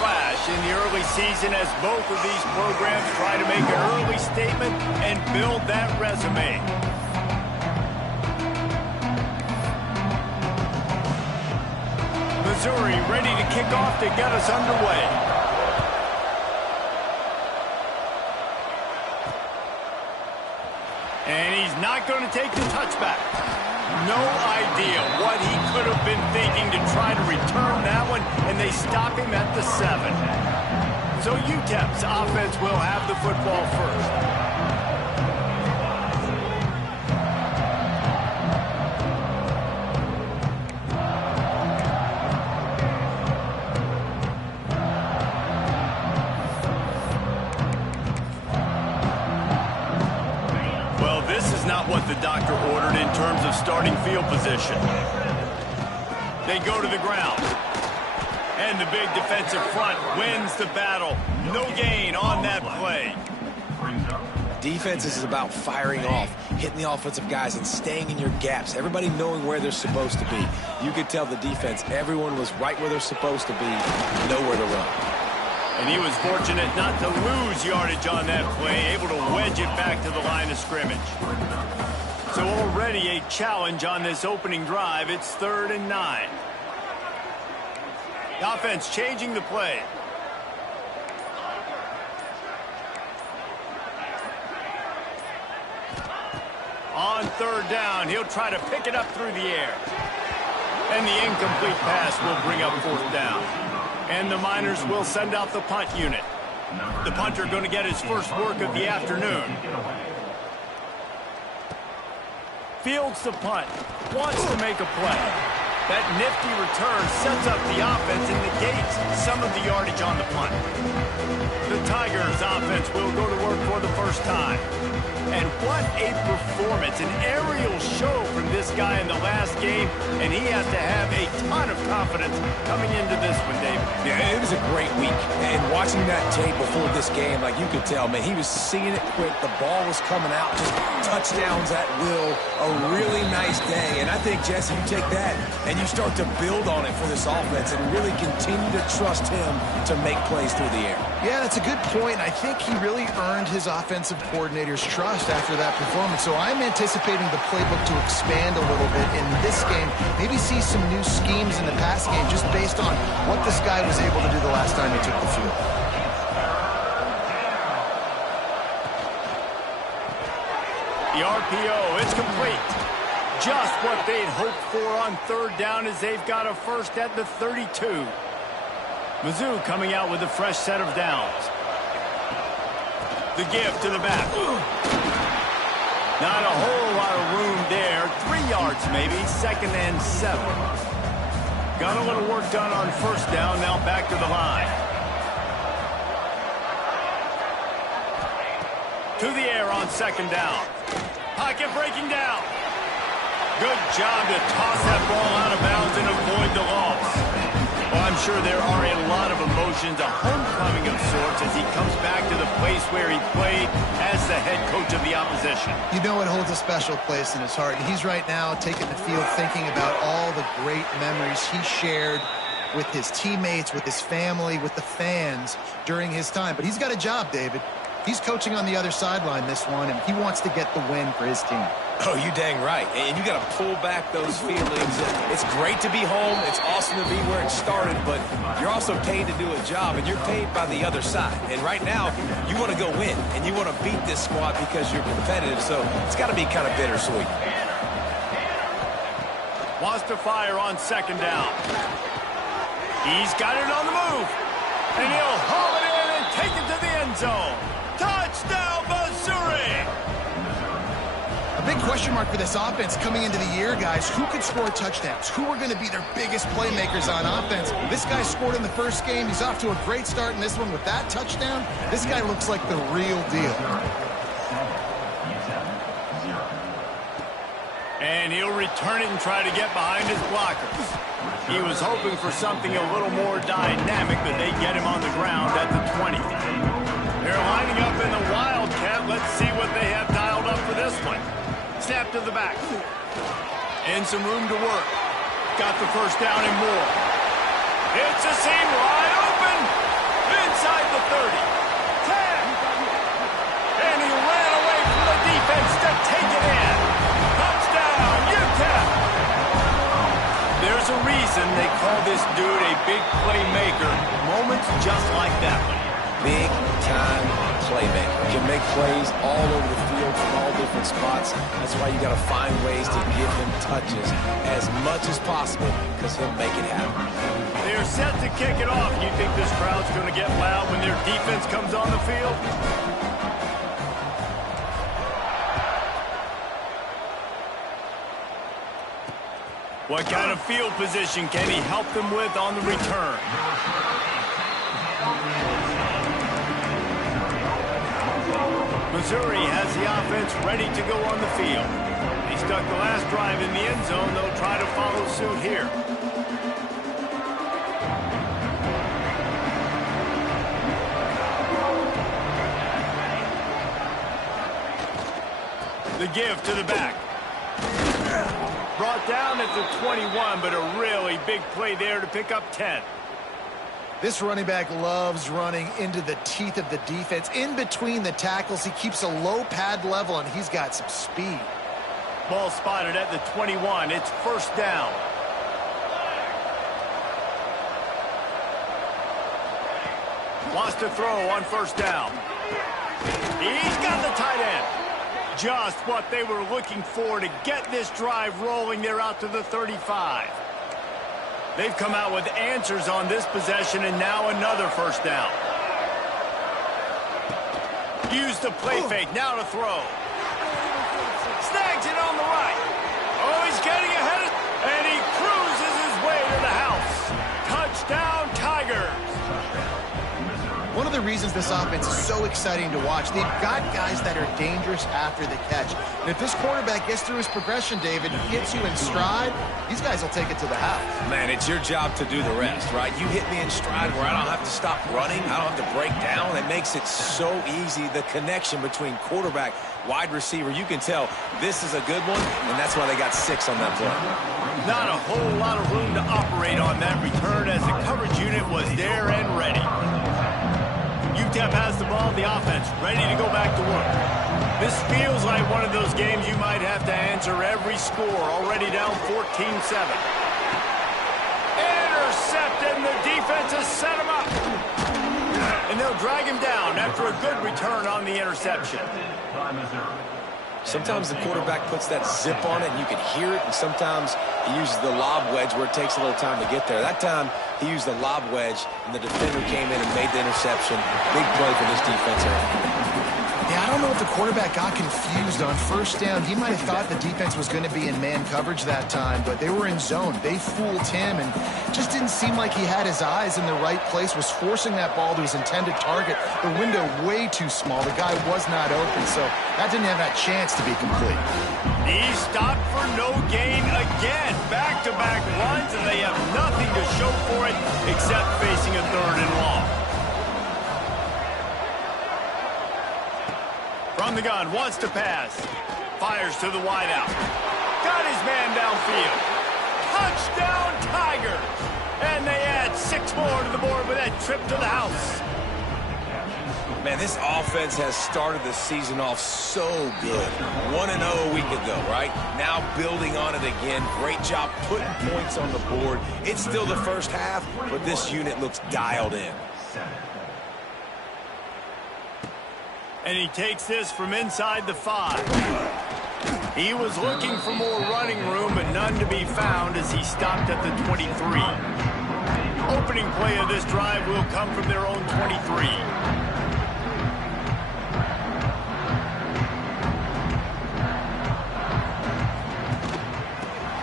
clash in the early season as both of these programs try to make an early statement and build that resume. Missouri ready to kick off to get us underway. And he's not going to take the touchback. No idea what he could have been thinking to try to return that one, and they stop him at the 7. So UTEP's offense will have the football first. What the doctor ordered in terms of starting field position. They go to the ground. And the big defensive front wins the battle. No gain on that play. Defense is about firing off, hitting the offensive guys and staying in your gaps. Everybody knowing where they're supposed to be. You could tell the defense, everyone was right where they're supposed to be, nowhere to run. And he was fortunate not to lose yardage on that play, able to wedge it back to the line of scrimmage. So already a challenge on this opening drive. It's 3rd and 9. The offense changing the play. On 3rd down, he'll try to pick it up through the air. And the incomplete pass will bring up 4th down. And the Miners will send out the punt unit. The punter going to get his first work of the afternoon. Fields the punt. Wants to make a play. That nifty return sets up the offense and negates some of the yardage on the punt. The Tigers offense will go to work for the first time. And what a performance, an aerial show from this guy in the last game, and he has to have a ton of confidence coming into this one, David. Yeah, it was a great week, and watching that tape before this game, like you could tell, man, he was seeing it quick, the ball was coming out, just touchdowns at will, a really nice day, and I think, Jesse, you take that and you start to build on it for this offense and really continue to trust him to make plays through the air. Yeah, that's a good point. I think he really earned his offensive coordinator's trust after that performance. So I'm anticipating the playbook to expand a little bit in this game. Maybe see some new schemes in the pass game just based on what this guy was able to do the last time he took the field. The RPO, it's complete. Just what they'd hoped for on 3rd down as they've got a first at the 32. Mizzou coming out with a fresh set of downs. The give to the back. Not a whole lot of room there. 3 yards maybe. 2nd and 7. Got a little work done on 1st down. Now back to the line. To the air on 2nd down. Pocket breaking down. Good job to toss that ball out of bounds and avoid the loss. Well, I'm sure there are a lot of emotions, a homecoming of sorts, as he comes back to the place where he played as the head coach of the opposition. You know it holds a special place in his heart. He's right now taking the field thinking about all the great memories he shared with his teammates, with his family, with the fans during his time. But he's got a job, David. He's coaching on the other sideline this one, and he wants to get the win for his team. Oh, you dang right. And you got to pull back those feelings. It's great to be home. It's awesome to be where it started, but you're also paid to do a job, and you're paid by the other side. And right now, you want to go win, and you want to beat this squad because you're competitive, so it's got to be kind of bittersweet. Wants to fire on 2nd down. He's got it on the move, and he'll haul it in and take it to the end zone. Touchdown, Missouri! A big question mark for this offense coming into the year, guys. Who could score touchdowns? Who are going to be their biggest playmakers on offense? This guy scored in the first game. He's off to a great start in this one with that touchdown. This guy looks like the real deal. And he'll return it and try to get behind his blockers. He was hoping for something a little more dynamic, but they get him on the ground at the 20. They're lining up in the Wildcat. Let's see what they have dialed up for this one. Snap to the back. And some room to work. Got the first down and more. It's a seam wide open. moving. Inside the 30. 10. And he ran away from the defense to take it in. Touchdown, UTEP. There's a reason they call this dude a big playmaker. Moments just like that one. Big-time playmaker. Can make plays all over the field from all different spots. That's why you got to find ways to give him touches as much as possible because he'll make it happen. They're set to kick it off. You think this crowd's going to get loud when their defense comes on the field? What kind of field position can he help them with on the return? Missouri has the offense ready to go on the field. They stuck the last drive in the end zone. They'll try to follow suit here. The give to the back. Brought down at the 21, but a really big play there to pick up 10. This running back loves running into the teeth of the defense. In between the tackles, he keeps a low pad level, and he's got some speed. Ball spotted at the 21. It's first down. Wants to throw on first down. He's got the tight end. Just what they were looking for to get this drive rolling. They're out to the 35. They've come out with answers on this possession, and now another first down. Use the play fake, now to throw. Snags it on the right. Oh, he's getting ahead of, and he cruises his way to the house. Touchdown, Tigers. One of the reasons this offense is so exciting to watch, they've got guys that are dangerous after the catch. And if this quarterback gets through his progression, David, and hits you in stride, these guys will take it to the house. Man, it's your job to do the rest, right? You hit me in stride where I don't have to stop running. I don't have to break down. It makes it so easy. The connection between quarterback, wide receiver, you can tell this is a good one, and that's why they got 6 on that play. Not a whole lot of room to operate on that return as the coverage unit was there and ready. UTEP has the ball, the offense ready to go back to work. This feels like one of those games you might have to answer every score. Already down 14-7. Intercepted, and the defense has set him up. And they'll drag him down after a good return on the interception. Sometimes the quarterback puts that zip on it and you can hear it, and sometimes he uses the lob wedge where it takes a little time to get there. That time he used the lob wedge and the defender came in and made the interception. Big play for this defense. Yeah, I don't know if the quarterback got confused on first down. He might have thought the defense was going to be in man coverage that time, but they were in zone. They fooled him and just didn't seem like he had his eyes in the right place, was forcing that ball to his intended target. The window way too small. The guy was not open, so that didn't have that chance to be complete. He stopped for no gain again. Back-to-back runs, and they have nothing to show for it except facing a 3rd and long. From the gun, wants to pass. Fires to the wideout. Got his man downfield. Touchdown, Tigers! And they add 6 more to the board with that trip to the house. Man, this offense has started the season off so good. 1-0 a week ago, right? Now building on it again. Great job putting points on the board. It's still the first half, but this unit looks dialed in. And he takes this from inside the 5. He was looking for more running room, but none to be found as he stopped at the 23. Opening play of this drive will come from their own 23.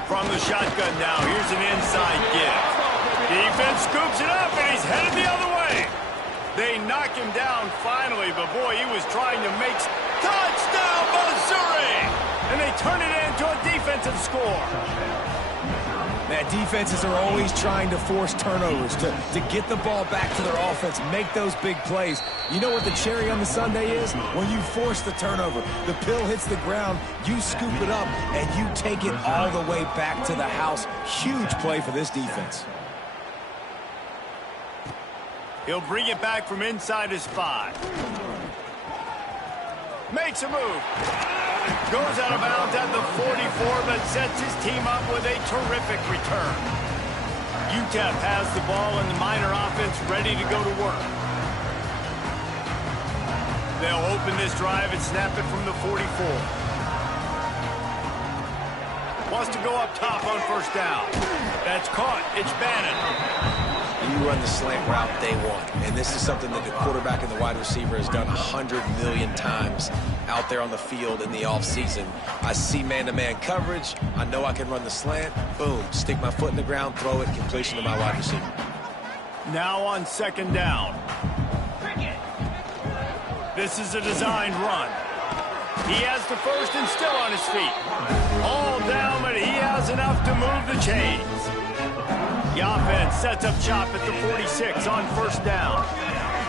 From the shotgun now, here's an inside give. Defense scoops it up, and he's headed the other way. They knock him down finally, but boy, he was trying to make... Touchdown, Missouri! And they turn it into a defensive score. Man, defenses are always trying to force turnovers, to get the ball back to their offense, make those big plays. You know what the cherry on the sundae is? When you force the turnover, the pill hits the ground, you scoop it up, and you take it all the way back to the house. Huge play for this defense. He'll bring it back from inside his 5. Makes a move. Goes out of bounds at the 44, but sets his team up with a terrific return. UTEP has the ball and the Miner offense ready to go to work. They'll open this drive and snap it from the 44. Wants to go up top on first down. That's caught. It's Bannon. You run the slant route day one, and this is something that the quarterback and the wide receiver has done 100 million times out there on the field in the offseason. I see man-to-man coverage. I know I can run the slant. Boom. Stick my foot in the ground, throw it, completion to my wide receiver. Now on second down. This is a designed run. He has the first and still on his feet. All down, but he has enough to move the chains. The offense sets up shop at the 46 on first down.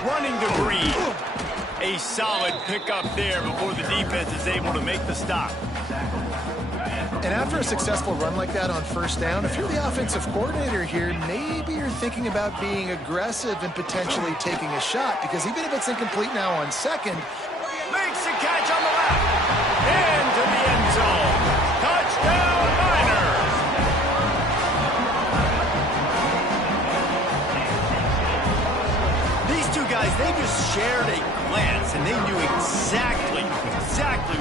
Running to Green. A solid pickup there before the defense is able to make the stop. And after a successful run like that on first down, if you're the offensive coordinator here, maybe you're thinking about being aggressive and potentially taking a shot, because even if it's incomplete now on second, makes the catch on the left. Into the end zone. Touchdown, Niners. These two guys, they just shared a glance, and they knew exactly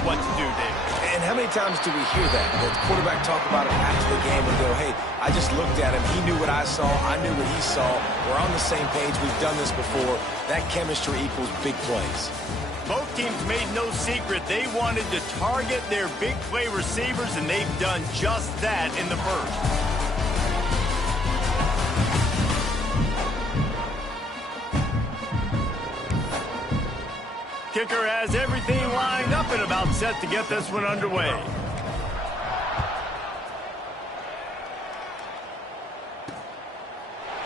what to do there. And how many times do we hear that? The quarterback talk about it after the game and go, hey, I just looked at him. He knew what I saw. I knew what he saw. We're on the same page. We've done this before. That chemistry equals big plays. Both teams made no secret they wanted to target their big play receivers, and they've done just that in the first. Kicker has everything lined up and about set to get this one underway.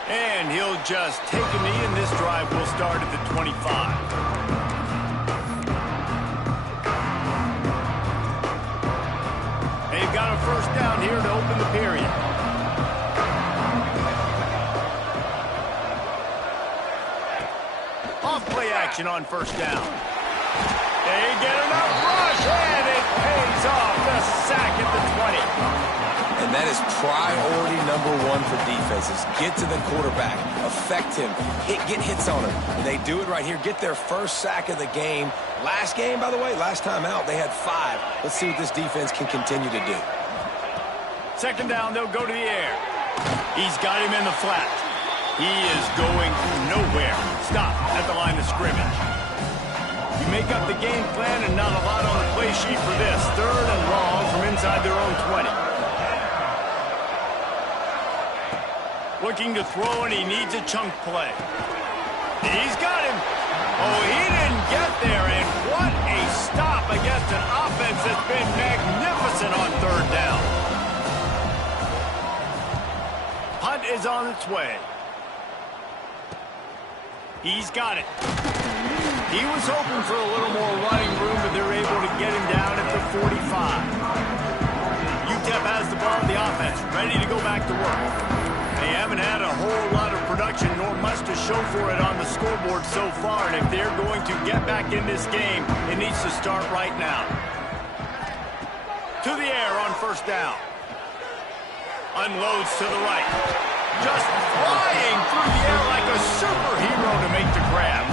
And he'll just take a knee, and this drive will start at the 25. They've got a first down here to open the period. Off play action on first down. They get enough rush, and it pays off. The sack at the 20. And that is priority number one for defenses. Get to the quarterback, affect him, get hits on him. And they do it right here. Get their first sack of the game. Last game, by the way, last time out, they had 5. Let's see what this defense can continue to do. Second down, they'll go to the air. He's got him in the flat. He is going nowhere. Stop at the line of scrimmage. You make up the game plan, and not a lot on the play sheet for this. Third and long from inside their own 20. Looking to throw, and he needs a chunk play. He's got him. Oh, he didn't get there, and what a stop against an offense that's been magnificent on third down. Punt is on its way. He's got it. He was hoping for a little more running room, but they're able to get him down at the 45. UTEP has the ball in the offense, ready to go back to work. They haven't had a whole lot of production, nor much to show for it on the scoreboard so far, and if they're going to get back in this game, it needs to start right now. To the air on first down. Unloads to the right. Just flying through the air like a superhero to make the grab.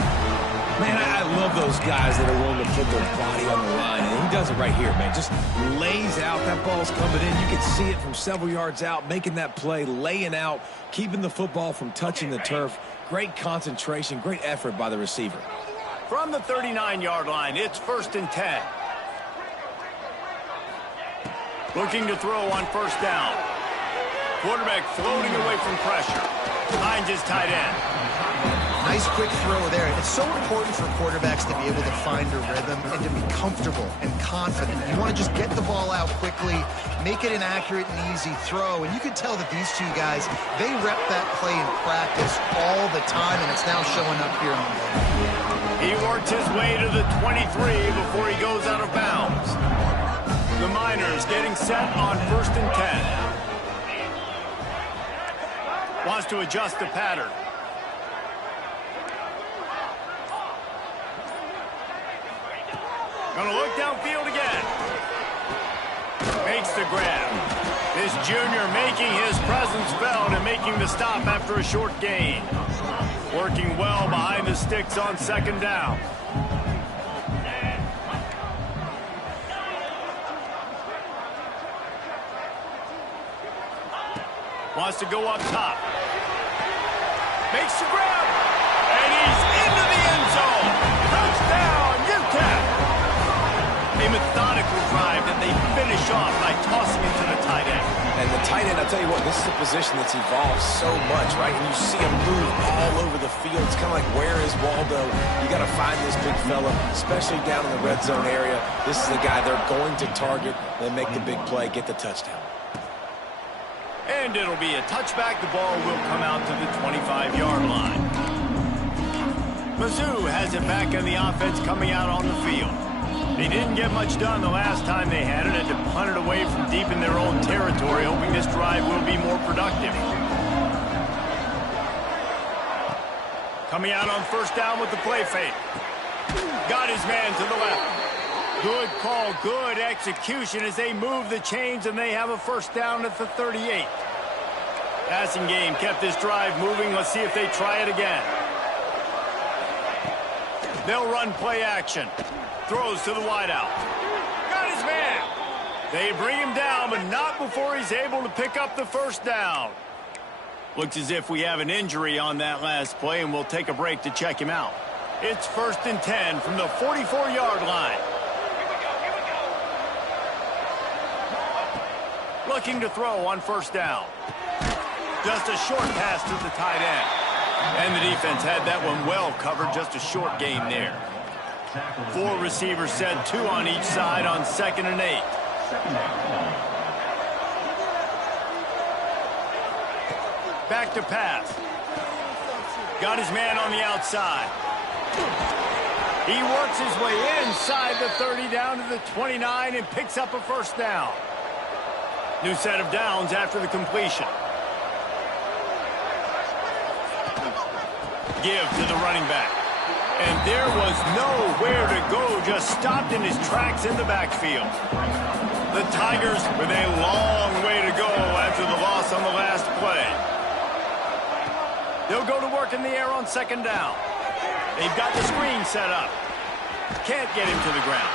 Man, I love those guys that are willing to put their body on the line, and he does it right here, man. Just lays out. That ball's coming in. You can see it from several yards out, making that play, laying out, keeping the football from touching the turf. Great concentration, great effort by the receiver. From the 39-yard line, it's first and 10. Looking to throw on first down. Quarterback floating away from pressure. Finds his tight end. Nice quick throw there. It's so important for quarterbacks to be able to find a rhythm and to be comfortable and confident. You want to just get the ball out quickly, make it an accurate and easy throw. And you can tell that these two guys, they rep that play in practice all the time, and it's now showing up here on the ball. He works his way to the 23 before he goes out of bounds. The Miners getting set on first and 10. Wants to adjust the pattern. Gonna look downfield again. Makes the grab. This junior making his presence felt and making the stop after a short gain. Working well behind the sticks on second down. Wants to go up top. Makes the grab. And he's into the end zone. Touchdown, Wk2. A methodical drive that they finish off by tossing it to the tight end. And the tight end, I'll tell you what, this is a position that's evolved so much, right? And you see him move all over the field. It's kind of like, where is Waldo? You got to find this big fella, especially down in the red zone area. This is the guy they're going to target and make the big play, get the touchdown. And it'll be a touchback. The ball will come out to the 25-yard line. Mizzou has it back in the offense coming out on the field. They didn't get much done the last time they had it, and to punt it away from deep in their own territory, hoping this drive will be more productive. Coming out on first down with the play fake. Got his man to the left. Good call, good execution as they move the chains, and they have a first down at the 38. Passing game kept this drive moving. Let's see if they try it again. They'll run play action. Throws to the wideout. Got his man. They bring him down, but not before he's able to pick up the first down. Looks as if we have an injury on that last play, and we'll take a break to check him out. It's 1st and 10 from the 44-yard line. Looking to throw on first down. Just a short pass to the tight end. And the defense had that one well covered, just a short gain there. 4 receivers set, 2 on each side on 2nd and 8. Back to pass. Got his man on the outside. He works his way inside the 30 down to the 29 and picks up a first down. New set of downs after the completion. Give to the running back. And there was nowhere to go, just stopped in his tracks in the backfield. The Tigers with a long way to go after the loss on the last play. They'll go to work in the air on 2nd down. They've got the screen set up. Can't get him to the ground.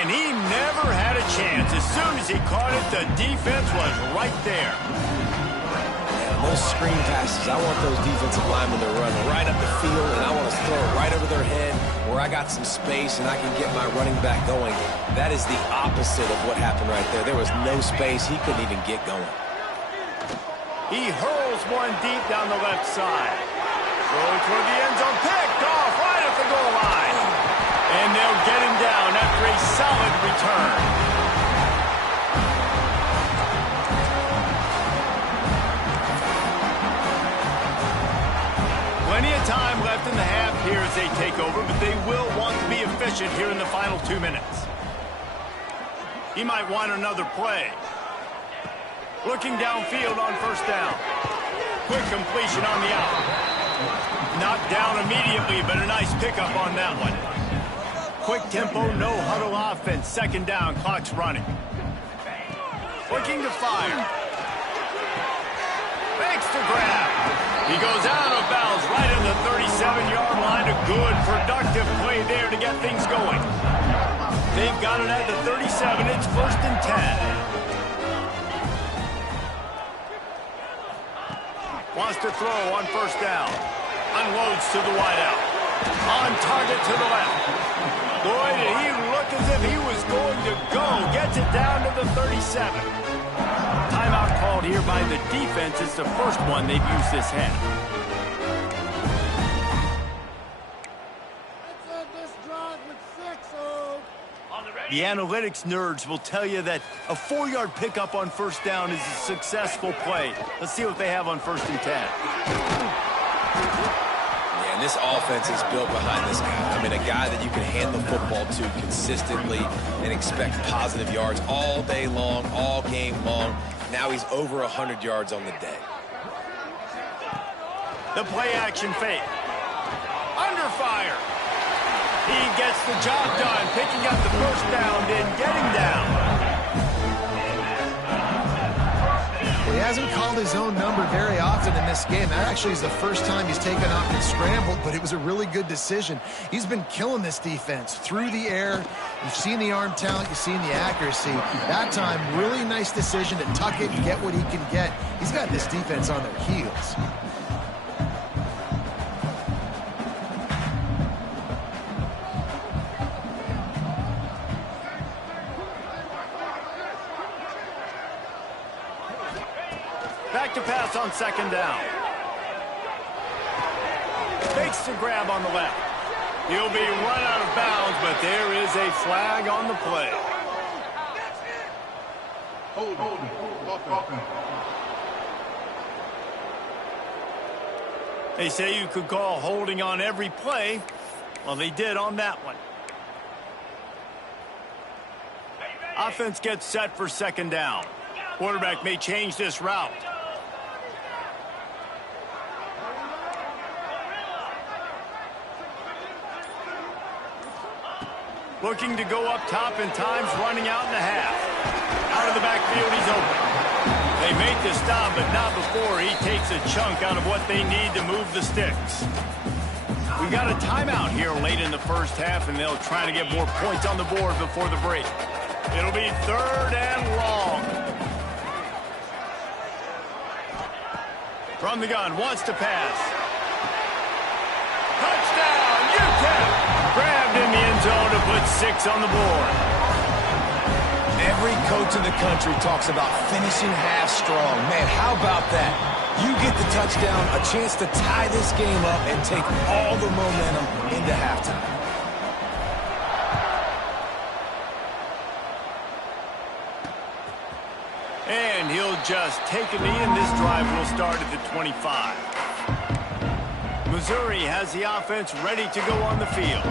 And he never had a chance. As soon as he caught it, the defense was right there. Those screen passes, I want those defensive linemen to run right up the field, and I want to throw it right over their head where I got some space and I can get my running back going. That is the opposite of what happened right there. There was no space. He couldn't even get going. He hurls one deep down the left side. Throw toward the end zone, picked off right at the goal line. And they'll get him down after a solid return. Plenty of time left in the half here as they take over, but they will want to be efficient here in the final 2 minutes. He might want another play. Looking downfield on first down. Quick completion on the out. Knocked down immediately, but a nice pickup on that one. Quick tempo, no huddle offense. 2nd down, clock's running. Looking to fire. Makes the grab. He goes out of bounds right at the 37-yard line. A good, productive play there to get things going. They've got it at the 37. It's 1st and 10. Wants to throw on first down. Unloads to the wideout. On target to the left. Boy, did he look as if he was going to go. Gets it down to the 37. Timeout called here by the defense. It's the first one they've used this half. The analytics nerds will tell you that a 4-yard pickup on first down is a successful play. Let's see what they have on 1st and 10. Yeah, and this offense is built behind this guy. I mean, a guy that you can hand the football to consistently and expect positive yards all day long, all game long. Now he's over 100 yards on the day. The play action fake. Under fire. He gets the job done, picking up the first down and getting down. He hasn't called his own number very often in this game. That actually is the first time he's taken off and scrambled, but it was a really good decision. He's been killing this defense through the air. You've seen the arm talent, you've seen the accuracy. That time, really nice decision to tuck it and get what he can get. He's got this defense on their heels. Back to pass on second down. Fakes the grab on the left. He'll be run out of bounds, but there is a flag on the play. They say you could call holding on every play. Well, they did on that one. Offense gets set for second down. Quarterback may change this route. Looking to go up top, and time's running out in the half. Out of the backfield, he's open. They make the stop, but not before he takes a chunk out of what they need to move the sticks. We've got a timeout here late in the first half, and they'll try to get more points on the board before the break. It'll be third and long. From the gun, wants to pass. Touchdown, UTEP! Grabbed in the end zone to put 6 on the board. Every coach in the country talks about finishing half strong. Man, how about that? You get the touchdown, a chance to tie this game up and take all the momentum into halftime. And he'll just take a knee, and this drive will start at the 25. Missouri has the offense ready to go on the field.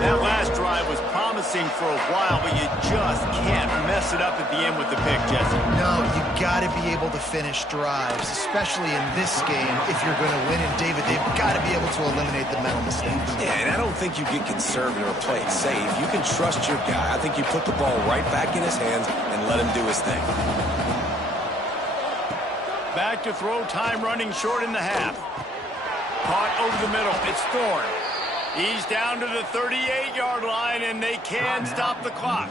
That last drive was promising for a while, but you just can't mess it up at the end with the pick, Jesse. No, you got to be able to finish drives, especially in this game if you're going to win. And David, they've got to be able to eliminate the mental mistakes. Yeah, and I don't think you get conservative or play it safe. You can trust your guy. I think you put the ball right back in his hands and let him do his thing. Back to throw, time running short in the half. Caught over the middle. It's Thorne. He's down to the 38-yard line, and they can stop the clock.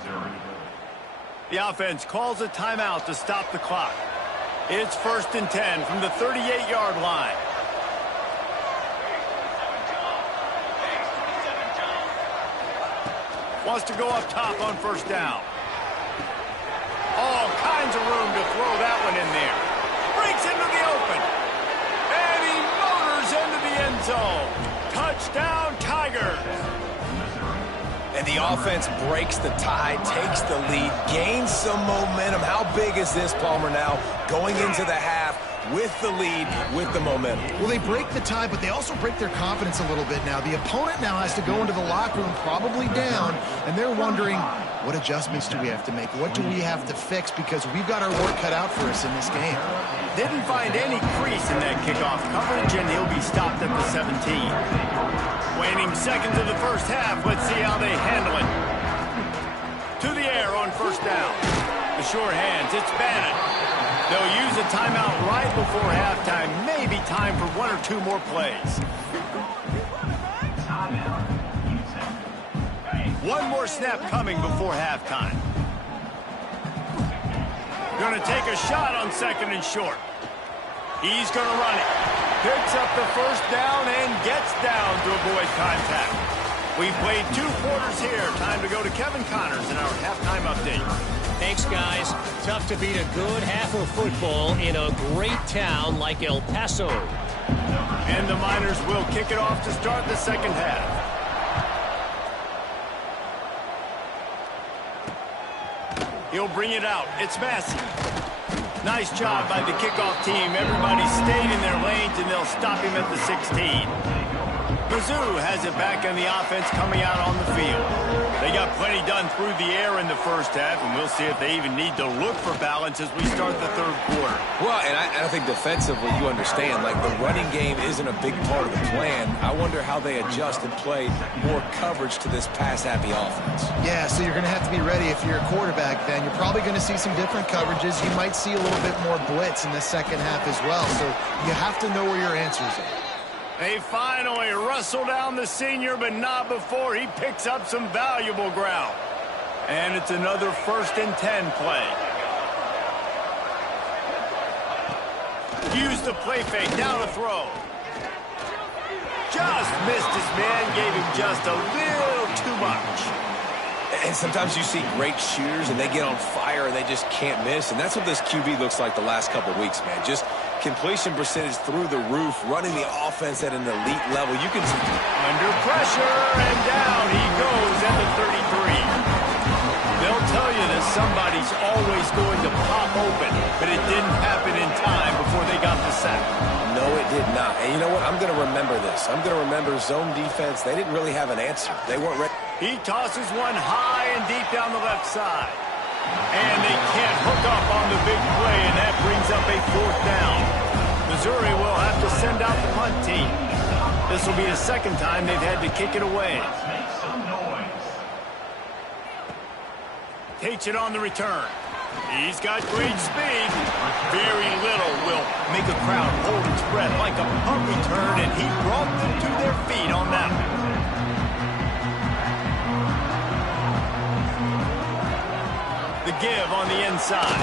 The offense calls a timeout to stop the clock. It's 1st and 10 from the 38-yard line. Wants to go up top on first down. All kinds of room to throw that one in there. Breaks into the open. And he motors into the end zone. Touchdown, Tigers. And the offense breaks the tie, takes the lead, gains some momentum. How big is this, Palmer, now? Going into the half with the lead, with the momentum. Well, they break the tie, but they also break their confidence a little bit now. The opponent now has to go into the locker room probably down, and they're wondering, what adjustments do we have to make? What do we have to fix? Because we've got our work cut out for us in this game. Didn't find any crease in that kickoff coverage, and he'll be stopped at the 17. Waning seconds of the first half. Let's see how they handle it. To the air on first down. The sure hands. It's Bannon. They'll use a timeout right before halftime. Maybe time for 1 or 2 more plays. One more snap coming before halftime. Going to take a shot on 2nd and short. He's going to run it. Picks up the first down and gets down to avoid contact. We've played 2 quarters here. Time to go to Kevin Connors in our halftime update. Thanks, guys. Tough to beat a good half of football in a great town like El Paso. And the Miners will kick it off to start the second half. He'll bring it out. It's Massey. Nice job by the kickoff team. Everybody stayed in their lanes, and they'll stop him at the 16. Mizzou has it back on the offense coming out on the field. They got got plenty done through the air in the first half, and we'll see if they even need to look for balance as we start the third quarter. Well, and I think defensively, you understand, like, the running game isn't a big part of the plan. I wonder how they adjust and play more coverage to this pass-happy offense. Yeah, so you're going to have to be ready if you're a quarterback, then. You're probably going to see some different coverages. You might see a little bit more blitz in the second half as well, so you have to know where your answers are. They finally wrestle down the senior, but not before he picks up some valuable ground. And it's another 1st and 10 play. Use the play fake, down to throw. Just missed his man, gave him just a little too much. And sometimes you see great shooters, and they get on fire, and they just can't miss. And that's what this QB looks like the last couple weeks, man. Just completion percentage through the roof, running the offense at an elite level. You can see under pressure, and down he goes at the 33. They'll tell you that somebody's always going to pop open, but it didn't happen in time before they got the sack. No, it did not. And you know what? I'm going to remember this. I'm going to remember zone defense. They didn't really have an answer. They weren't ready. He tosses one high and deep down the left side. And they can't hook up on the big play, and that brings up a 4th down. Missouri will have to send out the punt team. This will be the second time they've had to kick it away. Takes it on the return. He's got great speed. Very little will make a crowd hold its breath like a punt return, and he brought them to their feet on that one. The give on the inside.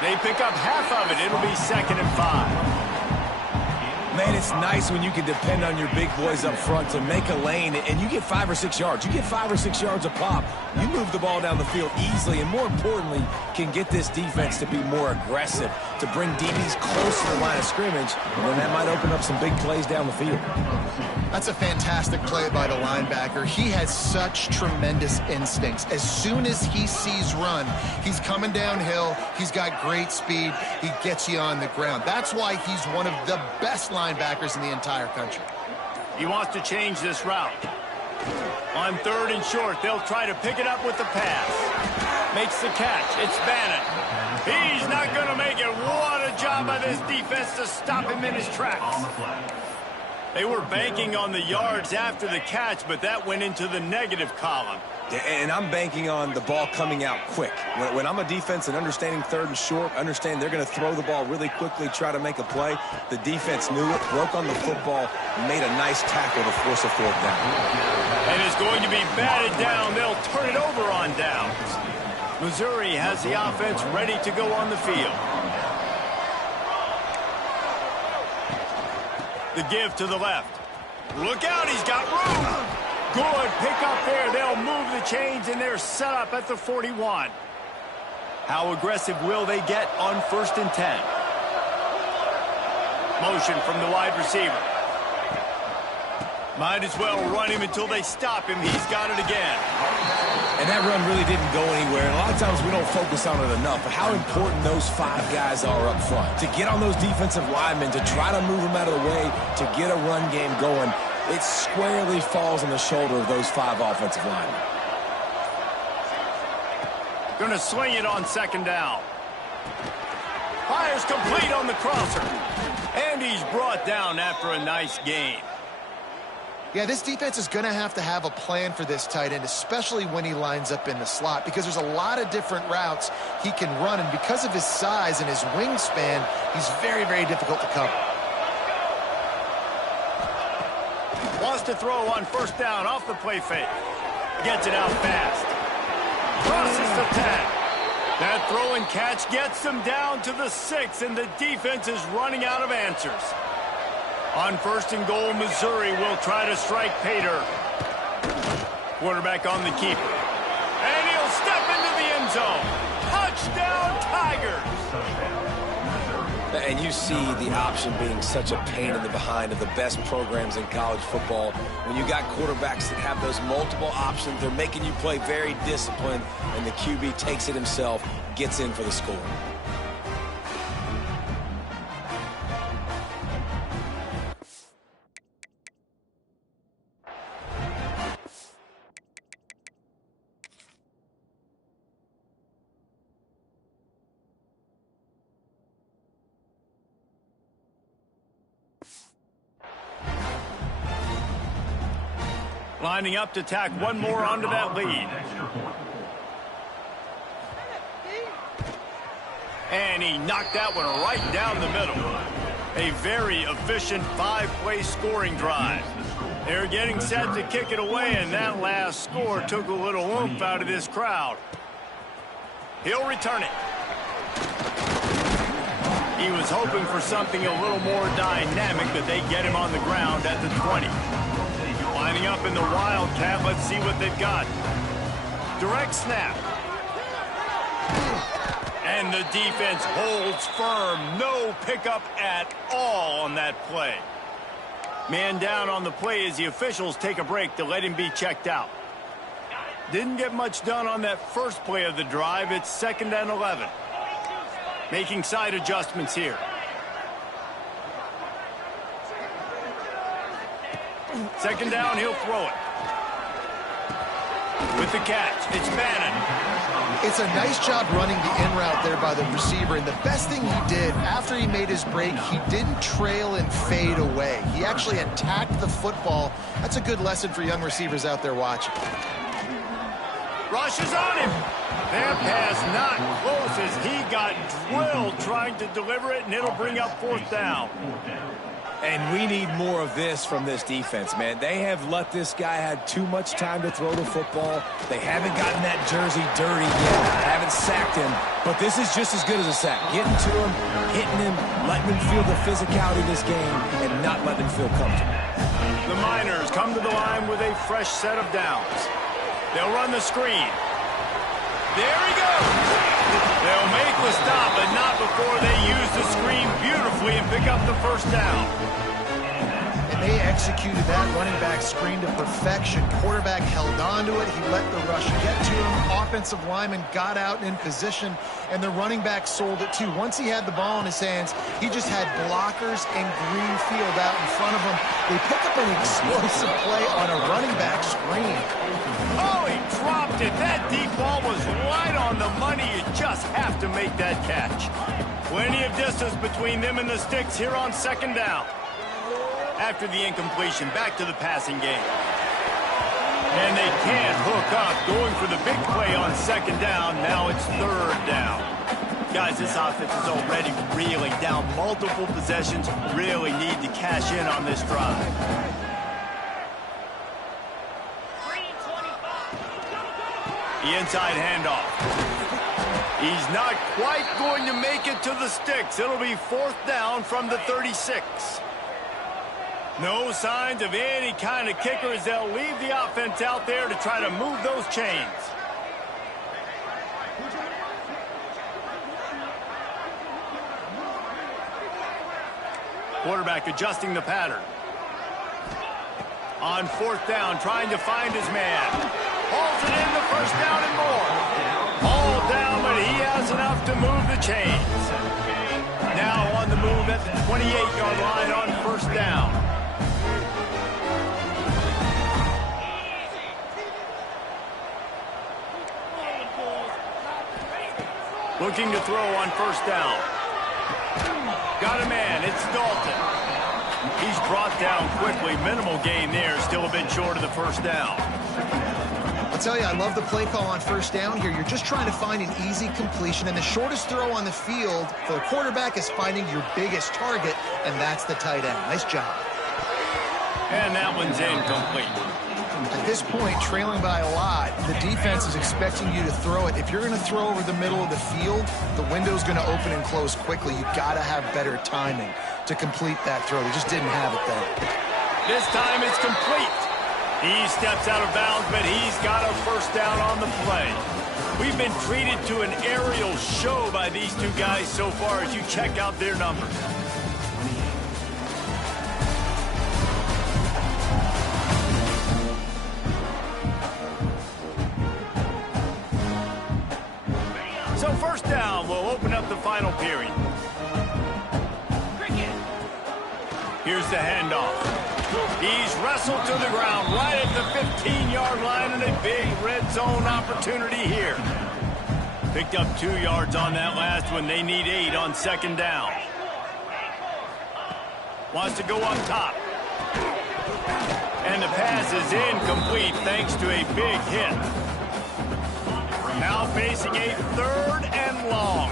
They pick up half of it. It'll be 2nd and 5. Man, it's nice when you can depend on your big boys up front to make a lane, and you get 5 or 6 yards. You get 5 or 6 yards a pop. You move the ball down the field easily, and more importantly, can get this defense to be more aggressive, to bring DBs close to the line of scrimmage, and then that might open up some big plays down the field. That's a fantastic play by the linebacker. He has such tremendous instincts. As soon as he sees run, he's coming downhill. He's got great speed. He gets you on the ground. That's why he's one of the best linebackers in the entire country. He wants to change this route. On 3rd and short, they'll try to pick it up with the pass. Makes the catch. It's Bannon. He's not going to make it. What a job by this defense to stop him in his tracks. They were banking on the yards after the catch, but that went into the negative column. And I'm banking on the ball coming out quick. When I'm a defense and understanding 3rd and short, understand they're going to throw the ball really quickly, try to make a play. The defense knew it, broke on the football, and made a nice tackle to force a 4th down. And it's going to be batted down. They'll turn it over on downs. Missouri has the offense ready to go on the field. The give to the left. Look out, he's got room. Good pick up there. They'll move the chains, and they're set up at the 41. How aggressive will they get on 1st and 10? Motion from the wide receiver. Might as well run him until they stop him. He's got it again. And that run really didn't go anywhere. And a lot of times we don't focus on it enough, but how important those 5 guys are up front. To get on those defensive linemen, to try to move them out of the way, to get a run game going, it squarely falls on the shoulder of those 5 offensive linemen. Going to sling it on 2nd down. Fires complete on the crosser. And he's brought down after a nice gain. Yeah, this defense is going to have a plan for this tight end, especially when he lines up in the slot, because there's a lot of different routes he can run, and because of his size and his wingspan, he's very, very difficult to cover. Wants to throw on 1st down off the play fake. Gets it out fast. Crosses the 10. That throw and catch gets them down to the 6, and the defense is running out of answers. On 1st and goal, Missouri will try to strike Pater. Quarterback on the keeper. And he'll step into the end zone. Touchdown, Tigers! And you see the option being such a pain in the behind of the best programs in college football. When you got quarterbacks that have those multiple options, they're making you play very disciplined, and the QB takes it himself, gets in for the score. Lining up to tack one more onto that lead. And he knocked that one right down the middle. A very efficient 5-play scoring drive. They're getting set to kick it away, and that last score took a little oomph out of this crowd. He'll return it. He was hoping for something a little more dynamic, but they get him on the ground at the 20. Lining up in the Wildcat, let's see what they've got. Direct snap. And the defense holds firm. No pickup at all on that play. Man down on the play as the officials take a break to let him be checked out. Didn't get much done on that first play of the drive. It's 2nd and 11. Making side adjustments here. Second down, he'll throw it. With the catch, it's Bannon. It's a nice job running the in route there by the receiver, and the best thing he did after he made his break, he didn't trail and fade away. He actually attacked the football. That's a good lesson for young receivers out there watching. Rush is on him. That pass not close as he got drilled trying to deliver it, and it'll bring up 4th down. And we need more of this from this defense, man. They have let this guy have too much time to throw the football. They haven't gotten that jersey dirty yet. Haven't sacked him. But this is just as good as a sack. Getting to him, hitting him, letting him feel the physicality of this game, and not letting him feel comfortable. The Miners come to the line with a fresh set of downs. They'll run the screen. There he goes. They'll make the stop, but not before they use the screen beautifully and pick up the 1st down. And they executed that running back screen to perfection. Quarterback held on to it. He let the rush get to him. Offensive lineman got out and in position, and the running back sold it too. Once he had the ball in his hands, he just had blockers and green field out in front of him. They pick up an explosive play on a running back screen. Oh, he dropped it. That deep ball was right on the money. You just have to make that catch. Plenty of distance between them and the sticks here on 2nd down. After the incompletion, back to the passing game. And they can't hook up. Going for the big play on 2nd down. Now it's 3rd down. Guys, this offense is already reeling down multiple possessions. Really need to cash in on this drive. The inside handoff. He's not quite going to make it to the sticks. It'll be 4th down from the 36. No signs of any kind of kickers. They'll leave the offense out there to try to move those chains. Quarterback adjusting the pattern. On 4th down, trying to find his man. Hauls it in the 1st down and more. All down, but he has enough to move the chains. Now on the move at the 28-yard line on 1st down. Looking to throw on 1st down. Got a man, it's Dalton. He's brought down quickly. Minimal gain there, still a bit short of the 1st down. I'll tell you, I love the play call on 1st down here. You're just trying to find an easy completion, and the shortest throw on the field for the quarterback is finding your biggest target, and that's the tight end. Nice job. And that one's incomplete. At this point, trailing by a lot, the defense is expecting you to throw it. If you're going to throw over the middle of the field, the window's going to open and close quickly. You've got to have better timing to complete that throw. They just didn't have it there. This time it's complete. He steps out of bounds, but he's got a 1st down on the play. We've been treated to an aerial show by these two guys so far as you check out their numbers. So 1st down will open up the final period. Here's the handoff. He's wrestled to the ground right at the 15-yard line, and a big red zone opportunity here. Picked up 2 yards on that last one. They need 8 on 2nd down. Wants to go up top. And the pass is incomplete thanks to a big hit. Now facing a 3rd and long.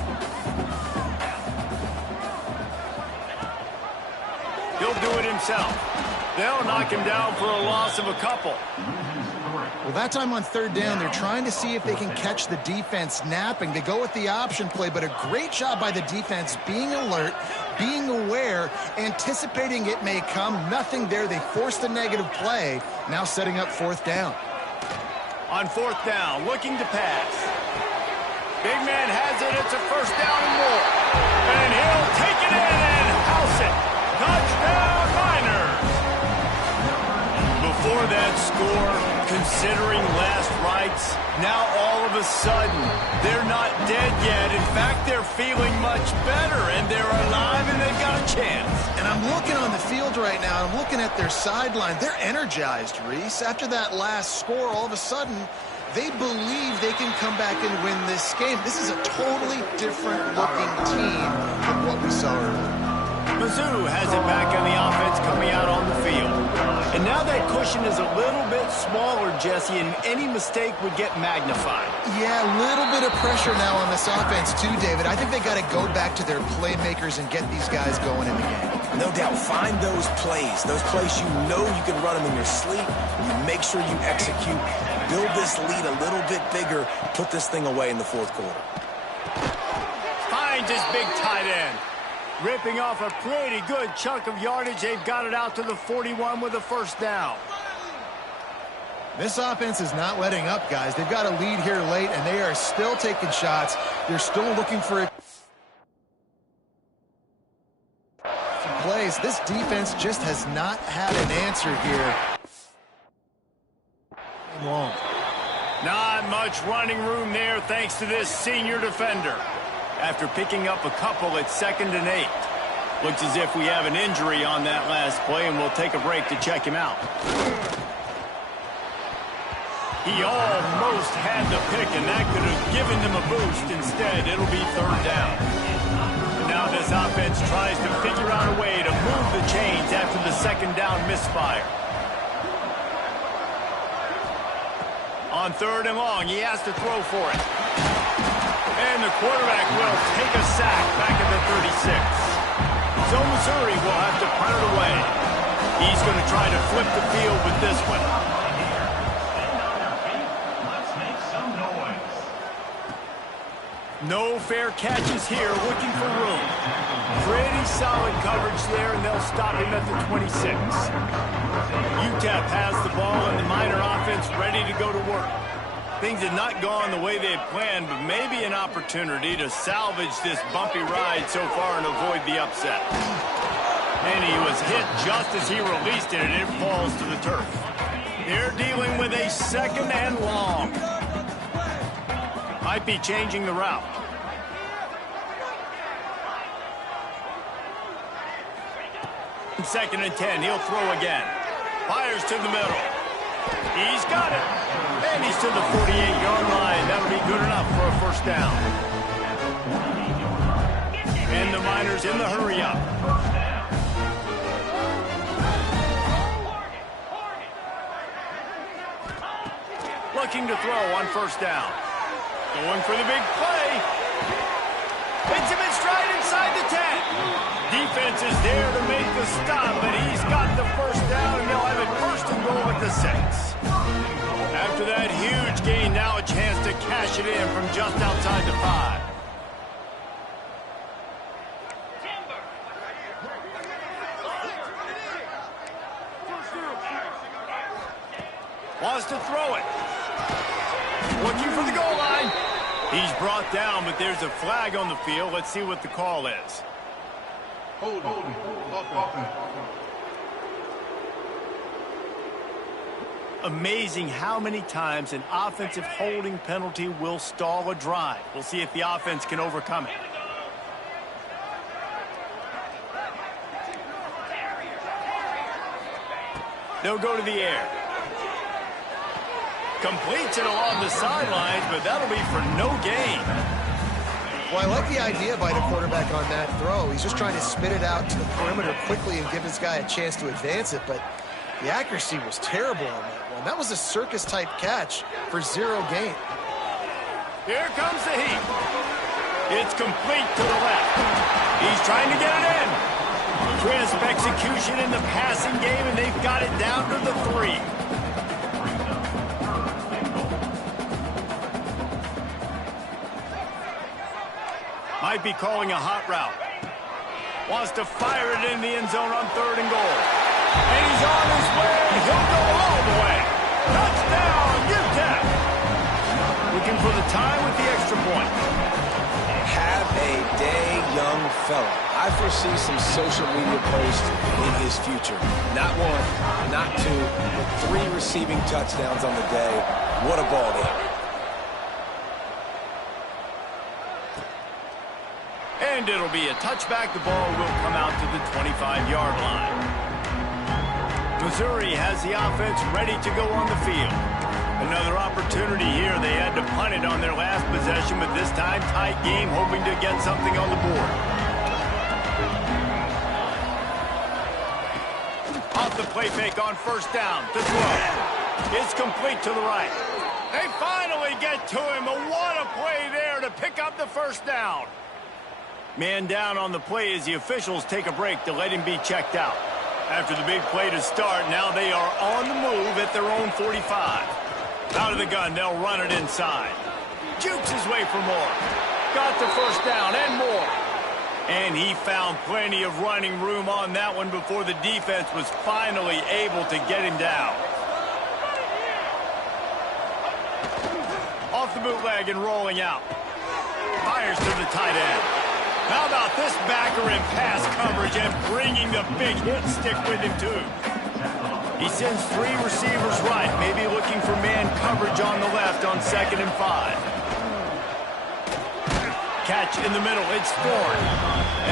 He'll do it himself. They'll knock him down for a loss of a couple. Well, that time on 3rd down, they're trying to see if they can catch the defense napping. They go with the option play, but a great job by the defense being alert, being aware, anticipating it may come. Nothing there. They forced a negative play, now setting up 4th down. On 4th down, looking to pass. Big man has it. It's a 1st down and more. And he'll take it in and house it. Touchdown, Miners. Before that score, considering last rites, now all of a sudden, they're not dead yet. In fact, they're feeling much better, and they're alive, and they've got a chance. And I'm looking on the field right now, I'm looking at their sideline. They're energized, Reese. After that last score, all of a sudden, they believe they can come back and win this game. This is a totally different-looking team than what we saw earlier. Mizzou has it back on the offense coming out on the field. And now that cushion is a little bit smaller, Jesse, and any mistake would get magnified. Yeah, a little bit of pressure now on this offense too, David. I think they got to go back to their playmakers and get these guys going in the game. No doubt, find those plays you know you can run them in your sleep. You make sure you execute, build this lead a little bit bigger, put this thing away in the 4th quarter. Finds his big tight end. Ripping off a pretty good chunk of yardage. They've got it out to the 41 with a 1st down. This offense is not letting up, guys. They've got a lead here late, and they are still taking shots. They're still looking for it. Plays. This defense just has not had an answer here. Long. Not much running room there thanks to this senior defender. After picking up a couple at 2nd and 8. Looks as if we have an injury on that last play, and we'll take a break to check him out. He almost had the pick, and that could have given them a boost. Instead, it'll be 3rd down. Now this offense tries to figure out a way to move the chains after the 2nd down misfire. On 3rd and long, he has to throw for it. And the quarterback will take a sack back at the 36. So Missouri will have to punt it away. He's going to try to flip the field with this one. No fair catches here, looking for room. Pretty solid coverage there, and they'll stop him at the 26. UTEP has the ball, and the Miner offense ready to go to work. Things had not gone the way they had planned, but maybe an opportunity to salvage this bumpy ride so far and avoid the upset. And he was hit just as he released it, and it falls to the turf. They're dealing with a 2nd and long. Might be changing the route. In 2nd and 10, he'll throw again. Fires to the middle. He's got it. And he's to the 48-yard line. That'll be good enough for a 1st down. And the Miners in the hurry-up. Looking to throw on 1st down. Going for the big play. Hits him in stride inside the 10. Defense is there to make the stop, but he's got the 1st down, and they'll have it 1st and goal at the 6. After that huge gain, now a chance to cash it in from just outside the 5. Wants to throw it. Looking for the goal line. He's brought down, but there's a flag on the field. Let's see what the call is. Amazing how many times an offensive holding penalty will stall a drive. We'll see if the offense can overcome it. They'll go to the air. Completes it along the sidelines, but that'll be for no gain. Well, I like the idea by the quarterback on that throw. He's just trying to spit it out to the perimeter quickly and give his guy a chance to advance it, but The accuracy was terrible on that one. That was a circus-type catch for 0 gain. Here comes the heat. It's complete to the left. He's trying to get it in. Crisp execution in the passing game, and they've got it down to the 3. Might be calling a hot route. Wants to fire it in the end zone on 3rd and goal. And he's on his way. He'll go all the way. Touchdown, UTEP. Looking for the tie with the extra point. Have a day, young fella. I foresee some social media posts in his future. Not 1, not 2, but 3 receiving touchdowns on the day. What a ball game. And it'll be a touchback. The ball will come out to the 25-yard line. Missouri has the offense ready to go on the field. Another opportunity here. They had to punt it on their last possession, but this time tight game, hoping to get something on the board. Off the play fake on 1st down. To throw. It's complete to the right. They finally get to him. What a play there to pick up the 1st down. Man down on the play as the officials take a break to let him be checked out. After the big play to start, now they are on the move at their own 45. Out of the gun, they'll run it inside. Jukes his way for more. Got the 1st down and more. And he found plenty of running room on that one before the defense was finally able to get him down. Off the bootleg and rolling out. Fires to the tight end. How about this backer in pass coverage and bringing the big hit stick with him, too? He sends 3 receivers right, maybe looking for man coverage on the left on 2nd and 5. Catch in the middle, it's Thorne.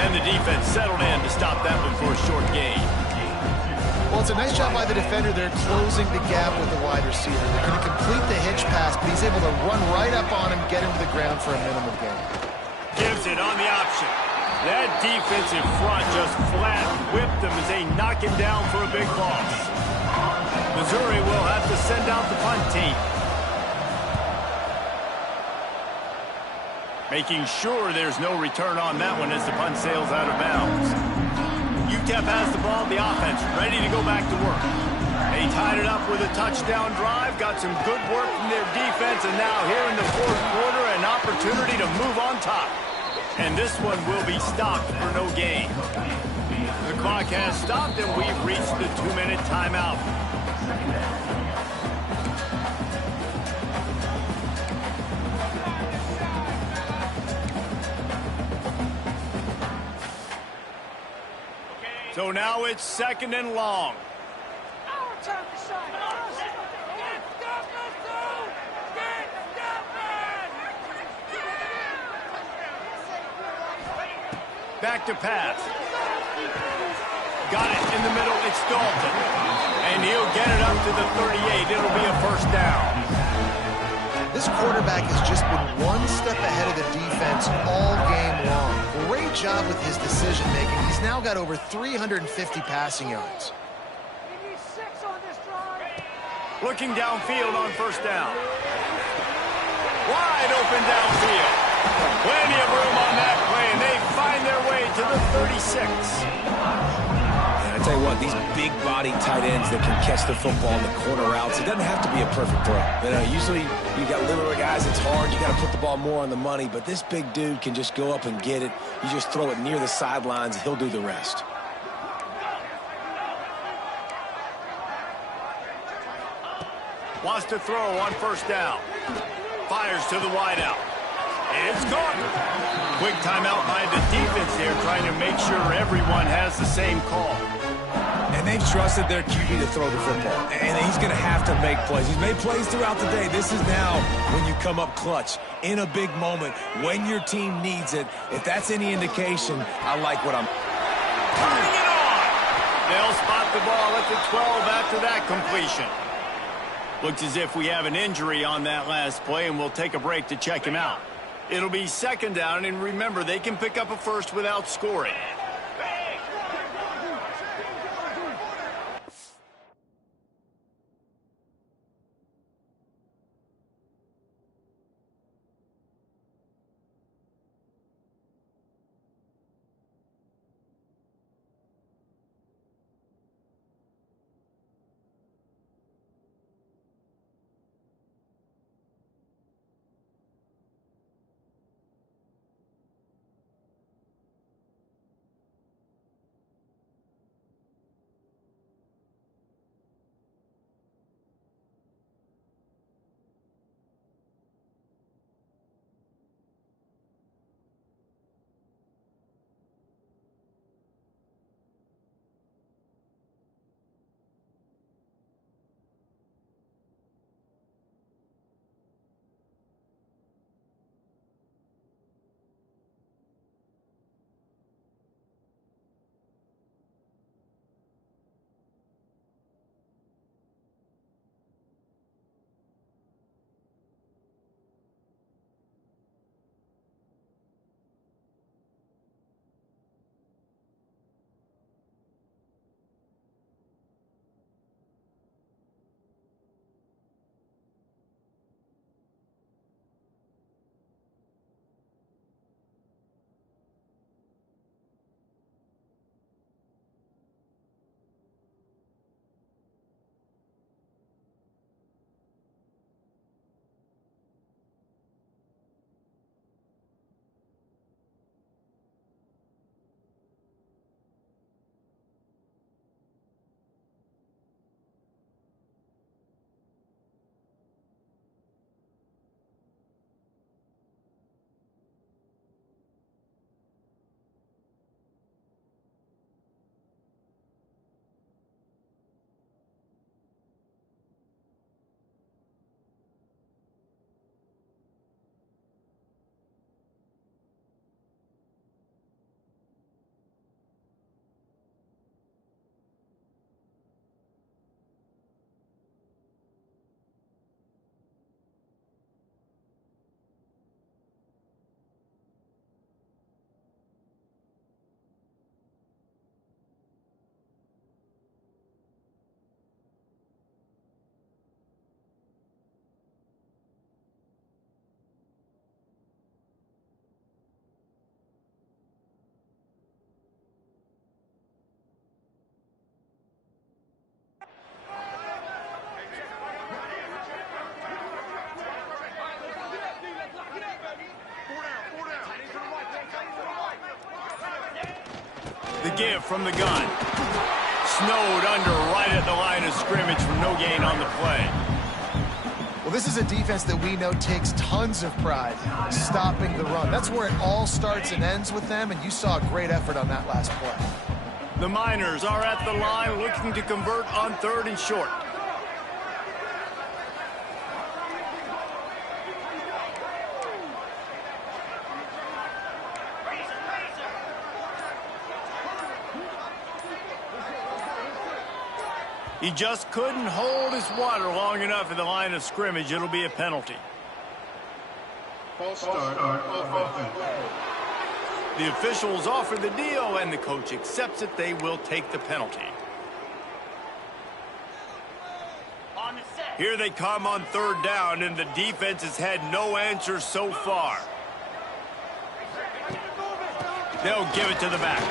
And the defense settled in to stop that one for a short gain. Well, it's a nice job by the defender there closing the gap with the wide receiver. They're going to complete the hitch pass, but he's able to run right up on him, get him to the ground for a minimum gain. Gives it on the option. That defensive front just flat whipped them as they knock him down for a big loss. Missouri will have to send out the punt team. Making sure there's no return on that one as the punt sails out of bounds. UTEP has the ball, the offense ready to go back to work. They tied it up with a touchdown drive, got some good work from their defense, and now here in the 4th quarter, an opportunity to move on top. And this one will be stopped for no gain. The clock has stopped, and we've reached the 2-minute timeout. So now it's 2nd and long. Back to pass. Got it in the middle. It's Dalton. And he'll get it up to the 38. It'll be a 1st down. This quarterback has just been one step ahead of the defense all game long. Great job with his decision-making. He's now got over 350 passing yards. Looking downfield on 1st down. Wide open downfield. Plenty of room on that play, and they find their way to the 36. I tell you what, these big-body tight ends that can catch the football in the corner routes, it doesn't have to be a perfect throw. Usually you got littler guys, it's hard. You got to put the ball more on the money, but this big dude can just go up and get it. You just throw it near the sidelines, he'll do the rest. Wants to throw on 1st down. Fires to the wideout. It's caught. Quick timeout by the defense there, trying to make sure everyone has the same call. And they've trusted their QB to throw the football. And he's going to have to make plays. He's made plays throughout the day. This is now when you come up clutch in a big moment when your team needs it. If that's any indication, I like what I'm... Turning it on! They'll spot the ball at the 12 after that completion. Looks as if we have an injury on that last play, and we'll take a break to check him out. It'll be 2nd down, and remember, they can pick up a 1st without scoring. The give from the gun. Snowed under right at the line of scrimmage for no gain on the play. Well, this is a defense that we know takes tons of pride stopping the run. That's where it all starts and ends with them, and you saw a great effort on that last play. The Miners are at the line looking to convert on 3rd and short. He just couldn't hold his water long enough at the line of scrimmage. It'll be a penalty. False start of offense. The officials offer the deal, and the coach accepts it. They will take the penalty. Here they come on 3rd down, and the defense has had no answers so far. They'll give it to the back.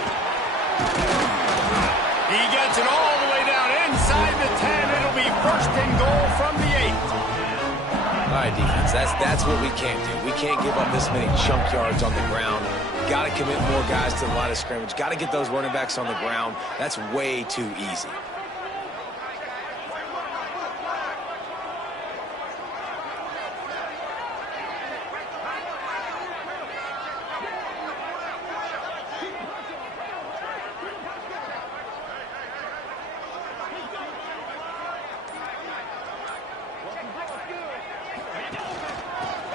He gets it all the way down inside the 10. It'll be 1st and goal from the 8. All right, defense, that's what we can't do. We can't give up this many chunk yards on the ground. Got to commit more guys to the line of scrimmage. Got to get those running backs on the ground. That's way too easy.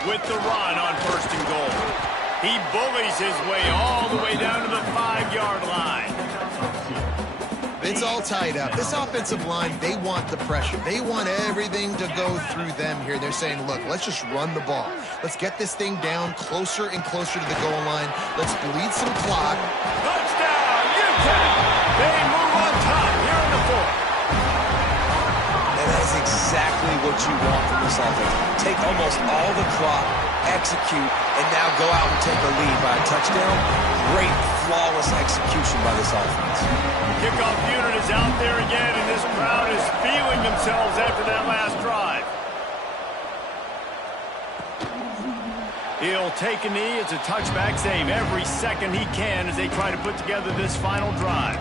With the run on 1st and goal. He bullies his way all the way down to the 5-yard line. It's all tied up. This offensive line, they want the pressure. They want everything to go through them here. They're saying, look, let's just run the ball. Let's get this thing down closer and closer to the goal line. Let's bleed some clock. Touchdown, Utah! They move on top here in the 4th. And that is exactly what you want from this offense. Take almost all the clock, execute, and now go out and take a lead by a touchdown. Great, flawless execution by this offense. Kickoff unit is out there again, and this crowd is feeling themselves after that last drive. He'll take a knee. It's a touchback. Save every second he can as they try to put together this final drive.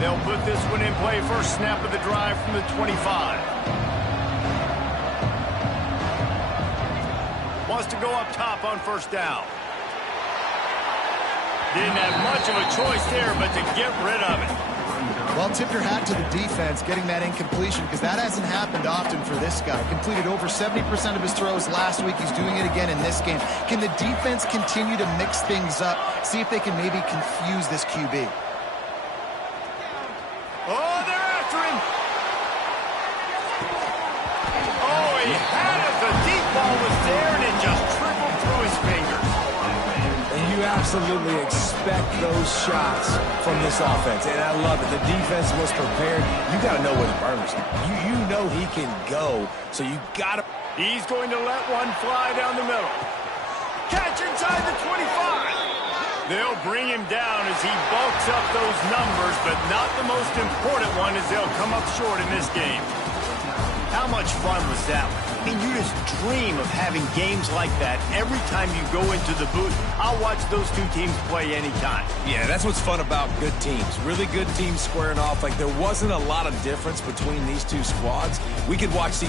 They'll put this one in play. First snap of the drive from the 25. Wants to go up top on 1st down. Didn't have much of a choice there, but to get rid of it. Well, tip your hat to the defense getting that incompletion, because that hasn't happened often for this guy. Completed over 70% of his throws last week. He's doing it again in this game. Can the defense continue to mix things up? See if they can maybe confuse this QB. Oh, they're after him. Oh, he had it. The deep ball was there, and it just trickled through his fingers. And you absolutely expect those shots from this offense, and I love it. The defense was prepared. You got to know where the burners are. You know he can go, so you got to. He's going to let one fly down the middle. Catch inside the 25. They'll bring him down as he bulks up those numbers, but not the most important one, as they'll come up short in this game. How much fun was that one? I mean, you just dream of having games like that every time you go into the booth. I'll watch those two teams play anytime. Yeah, that's what's fun about good teams. Really good teams squaring off. Like, there wasn't a lot of difference between these two squads. We could watch these